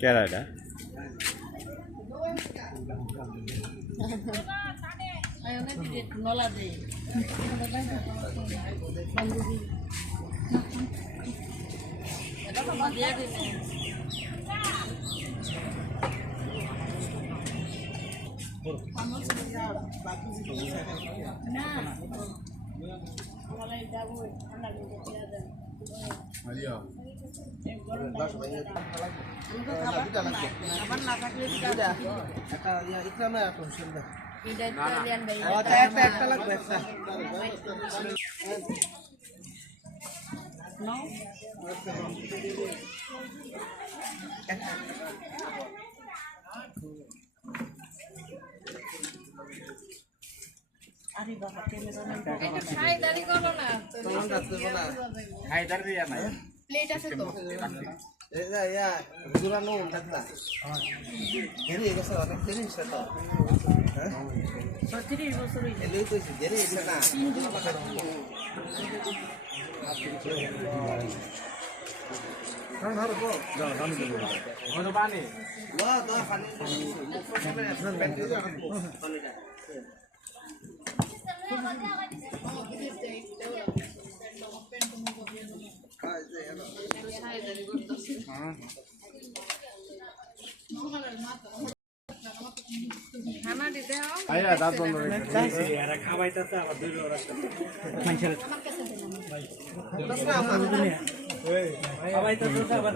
কেরা এটা अरे बाबा खाइदारी করো না খাইদার দিয়া না প্লেট আছে তো এটা ইয়া গুরানো থাকবা দেরি গেছে অনেক দেরি হইছে তো হ্যাঁ 36 বছর হইছে এলেই তো দেরি হইছে না কারণ হারো গো দাও দাম দেব ওনো পানি ওয়া দাও পানি পানিটা খানা দিতে হবে আইয়া দাঁত বন্ধ করে চাইছি এরা খাবাইতাছে আবার দুই ওরা মাইছের খাবাইতাছে আবার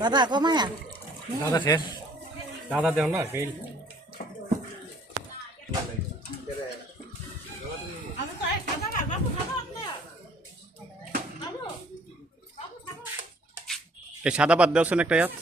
দাদা কমায়া দাদা শেষ দাদা দেও না ফেল এই সাদা পাত দেওছেন একটা ইয়াত